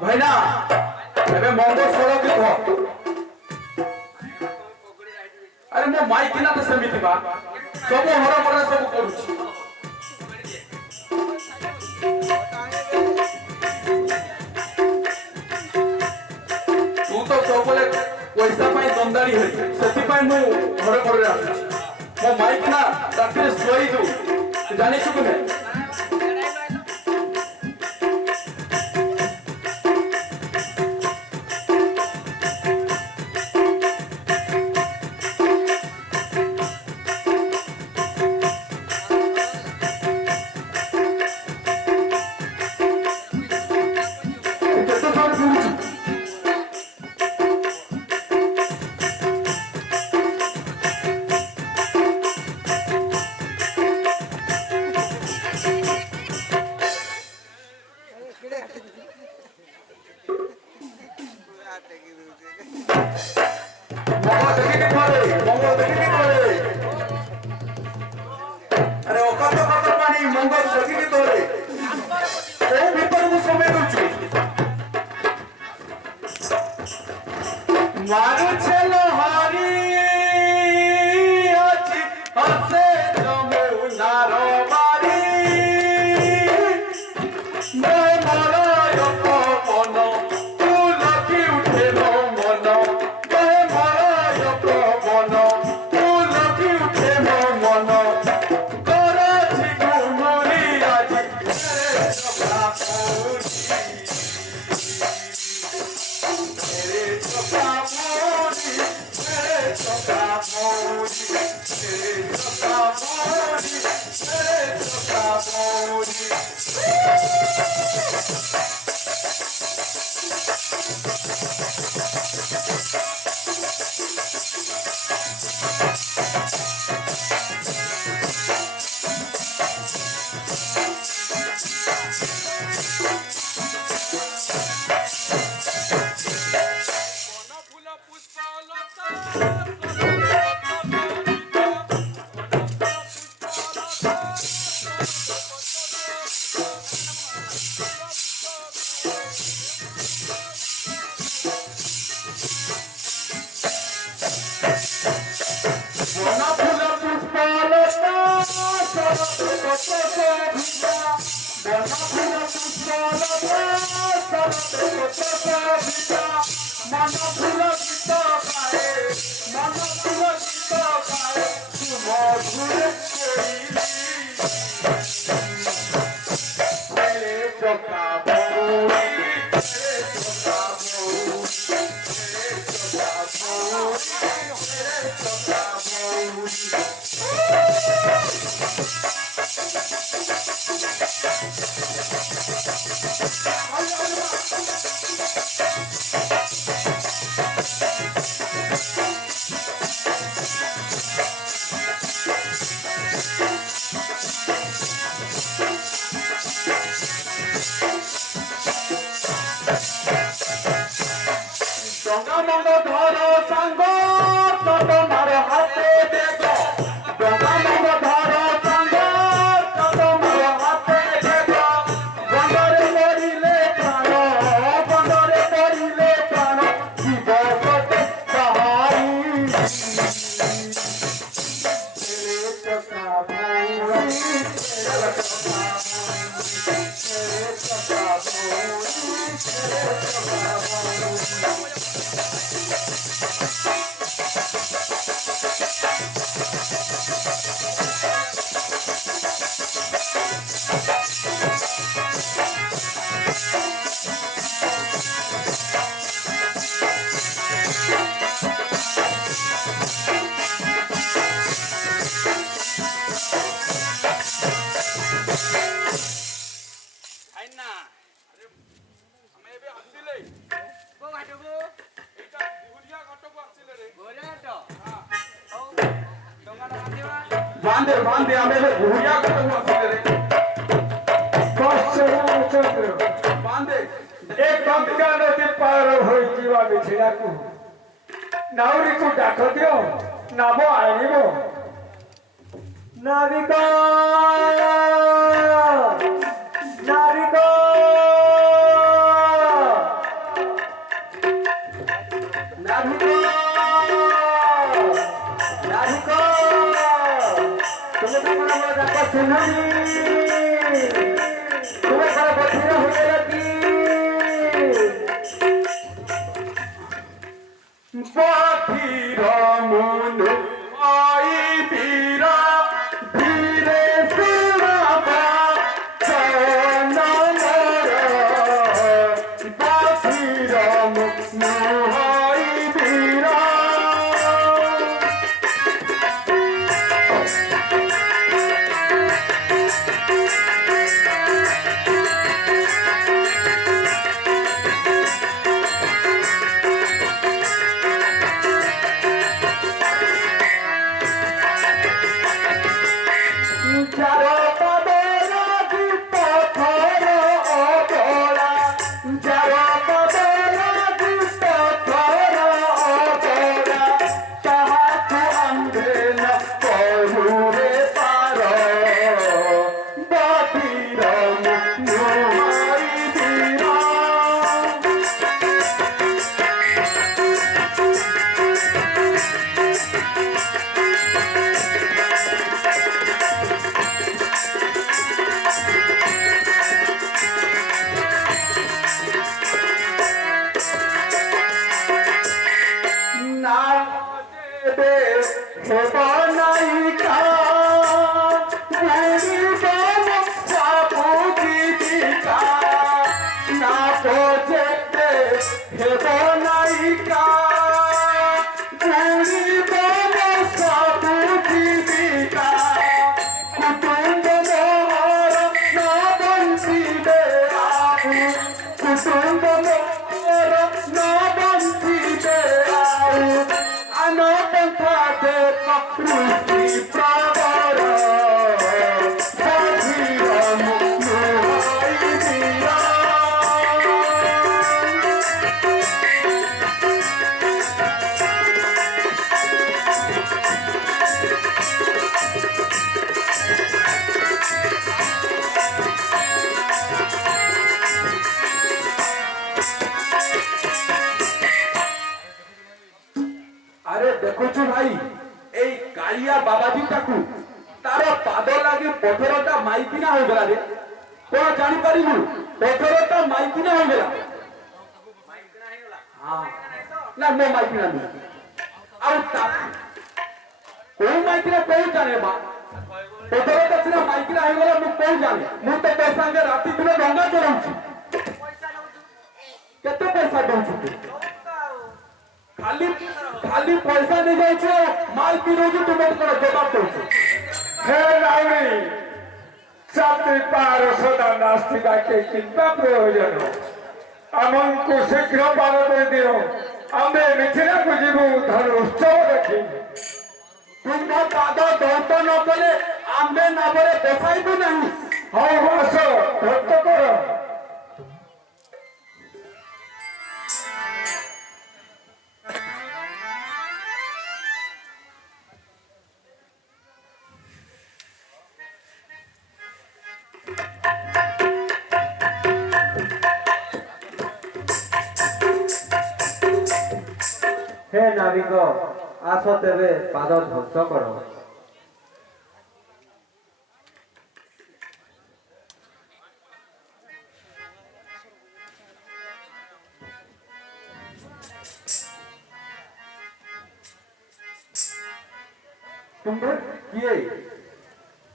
भाईना एबे मंगो सोलो की कह अरे मो माइक ना तो समिति बा सब हरा मरा सब करूची तू तो सबले पैसा पाई दंदारी है सेति पाई मु घर पर रे आसी मो माइक ना राती सोई दू जानि छु कि मारू चलो हरी आज मन उलटी उठे मो मन कराची घुमुरी आज मेरे चका मोरी मेरे चका मोरी मेरे चका मोरी मेरे चका मोरी मेरे चका मोरी बांधे आमे भूया कटवा सिले बांधे एक गंगा नदी पार होई जीवा बिछड़ा को नाउरी को डाक दियो नामो आइबो नाविका नाविका नाविका नाविका तुम्हें तो मना बोला डाक सुनानी तुम्हें बड़ा बठीरा हो गया की बाठीरा मुन आई बीरा धीरे सुनाबा चना मोरा बाठीरा मुन आई बीरा दे हे बनाइका बुढ़ी बम साबू दीदिका ना बोझे दे हे बनाइका बुढ़ी बम साबू दीदिका कुटुंब मोहर ना बंसीबे आऊ कुटुंब मोहर ना बंसीबे आऊ अनपंथा देख रुचि प्रवर सजीवन नुहाई दिया আরে দেখুছু ভাই এই কালিয়া বাবাজীটাকু তার পাদ লাগি পথরটা মাইকিনা হয়ে গলা রে কোন জানি পারিবু পথরটা মাইকিনা হয়ে গলা হ্যাঁ না মো মাইকিনা নি আর তা কোন মাইকিনা কোন জানে মা পথরটা সিনা মাইকিনা হয়ে গলা মু কোন জানে মু তো তোর সঙ্গে রাতি দিন ডঙ্গা চলাউছি কেতে পয়সা দউছি खाली खाली पैसा नहीं जाए माल पीरोगी तुम जवाब दो हे नावरी साथी पार सदा नास्तिका के चिंता प्रयोजन आमको शीघ्र पार कर दियो आमे मिथिला को जीवु धन उत्सव रखी तुम पाद दौत न कले आम्बे नाबरे बसाइबु नहीं हाँ आस भक्त कर हे नाविक आस तेबे पाद ध्वस्त कर तुम किए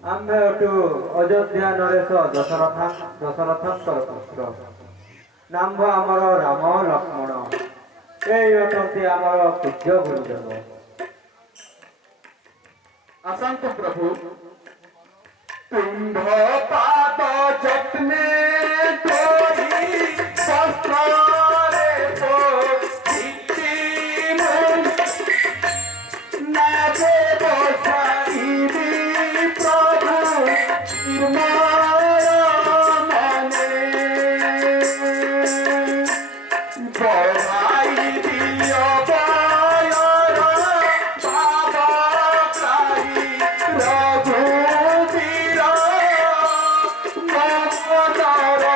आम्भे अटू अयोध्या नरेश दशरथंकर पुत्र नाम आमर राम लक्ष्मण এই অটন্তি আমার পূজ্য গুরুদেব असंत प्रभु कुंभ पाद जतने तोरी वस्त्रे को नाजे बसाई प्रभु निर्मल मने बढ़ाई दियो बायर बाबा काई रघुवीर ममतर पुत्र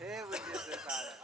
देव स्थाने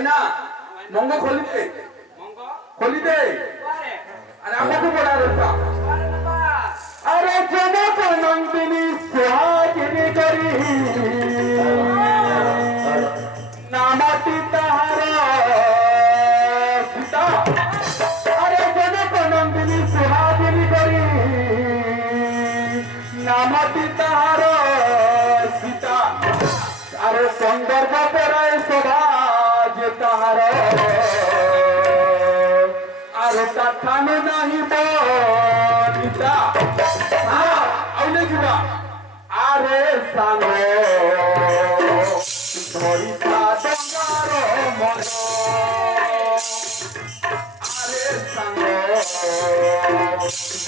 भाई ना मंगो खोली दे अरे आपको बड़ा रहता अरे जनक नंदिनी सुहागिनी करी नामती ताहार सीता अरे जनक नंदिनी सुहागिनी करी नामती ताहार सीता अरे संदर्भ पराय स्वभाज ताहार अरे ताठानु नाही बनिता आउले जुड़ा अरे सांगो धरिता डंगार मन अरे सांगो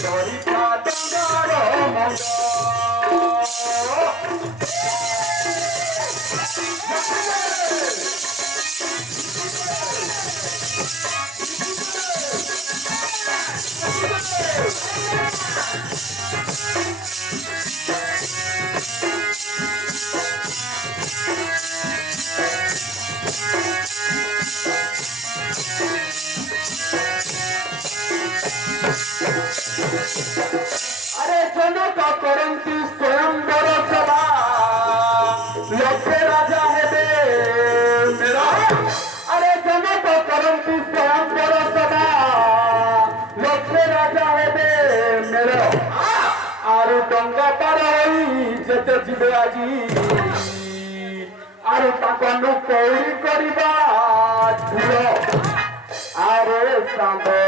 धरिता डंगार मन अरे जनक करंती स्वयंवर सभा लक्ष्य राजा है दे मेरा अरे जनक करंती स्वयंवर सभा लक्ष्य राजा है दे मेरा आरु डंगा पार होई जेते जिबे आजी आरु ताकनु कौड़ी करिबा धुरो अरे सांगो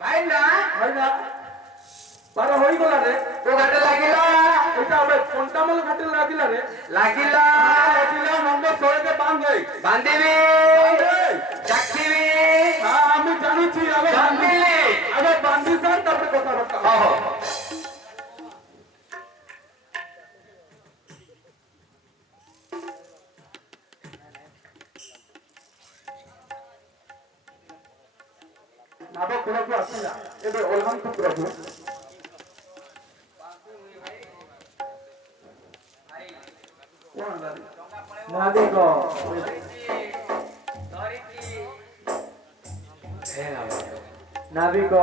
भाई ना बार होई गला रे तो घाटे लागिला एटा अब कोंटा मल घाटे लागिला रे लागिला नंद सोळे के बांधेबी जाखिबी हां आमी जानु छी अब बांधी सर तब कथा बता हां नाब कुलक आसिला एबे ओलहंत प्रभु नाविक नाविक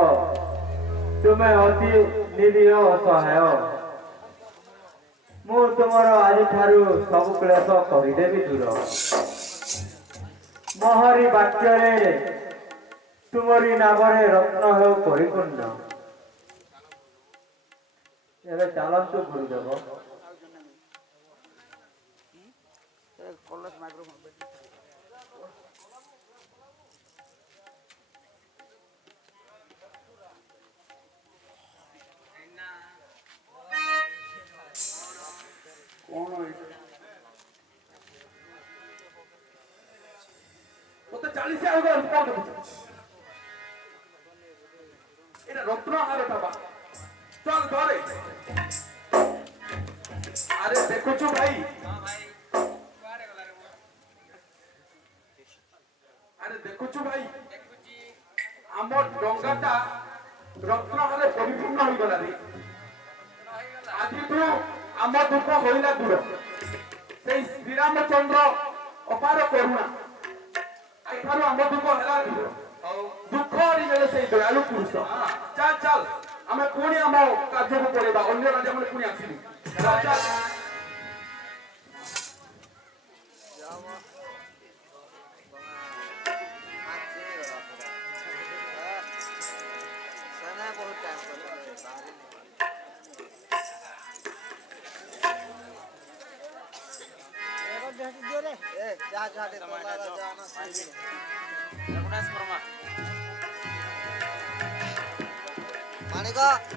तुमे अति निरीह असहाय मु तुमर आज ठारू सब क्लेश करदेवी दूर महरी वाक्य तुमरी नागरे रत्न हो परिपूर्ण एबे चलतु गुरुदेव तो 40 आउगा रिपोर्ट এটা রত্ন হারে বাবা চল ধরে আরে দেখুছো ভাই আরে দেখুছো ভাই আমার ডঙ্গাটা রত্ন হারে পরিপূর্ণ হই গলা রে আজিঠু আমার দুঃখ হইলা দূর সেই শ্রীরামচন্দ্র অপার করুণা এখানে আমার দুঃখ হেলা দূর दुख मिले से दयालु पुरुष चल चल आम पुणी आम कार्य को पड़ेगा अन्य राजा मैंने पुणी आसली ମାଣିକ